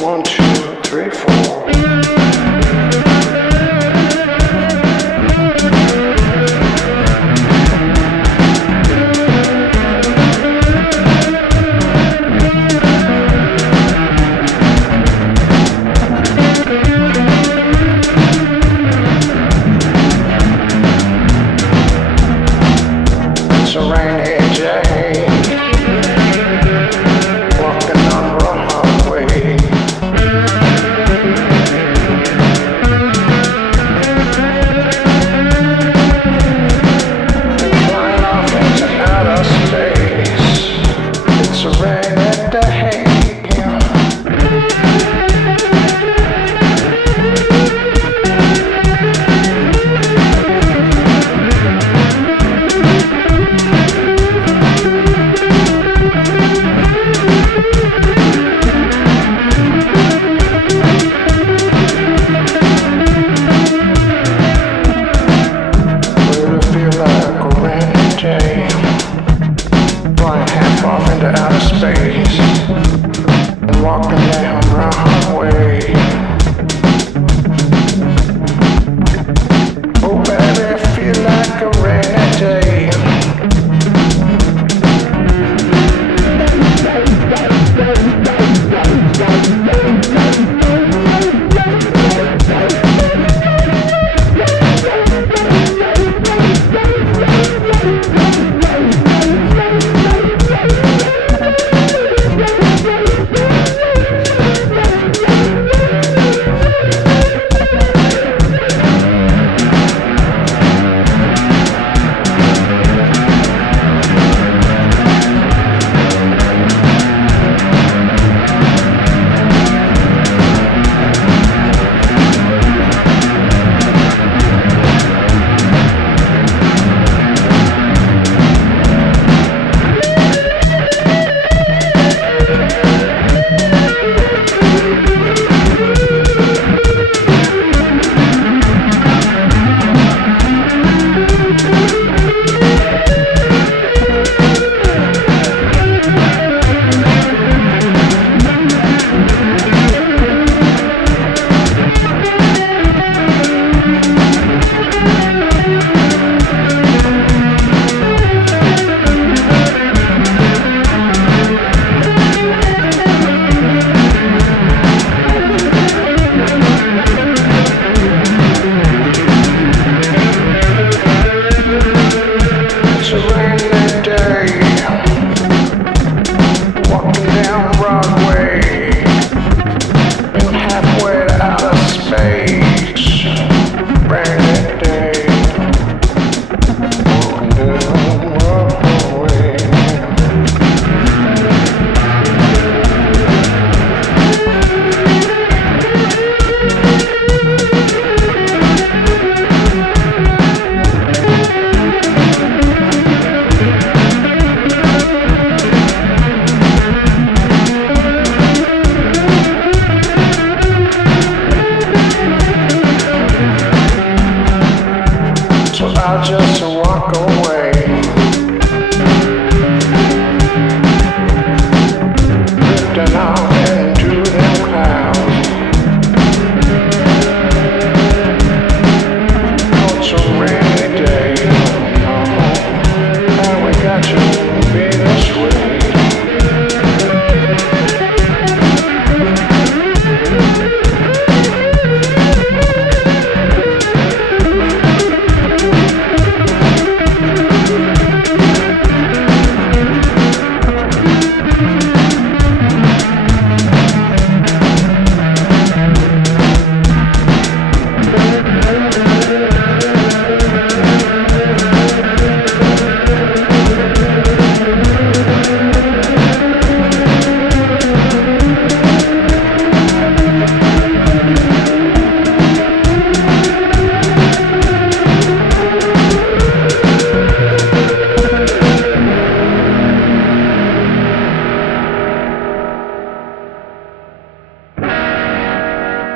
1, 2, 3, 4. It's a rainy day, walking on Broadway. Flying off into outer space. It's a rainy day. Flying half off into outer space and walking down Broadway. Oh baby, I feel like a rainy day. It's a rainy day, walking down Broadway, and halfway to outer space. Rainy day, walking down Broadway. So I'll just walk away, drifting on.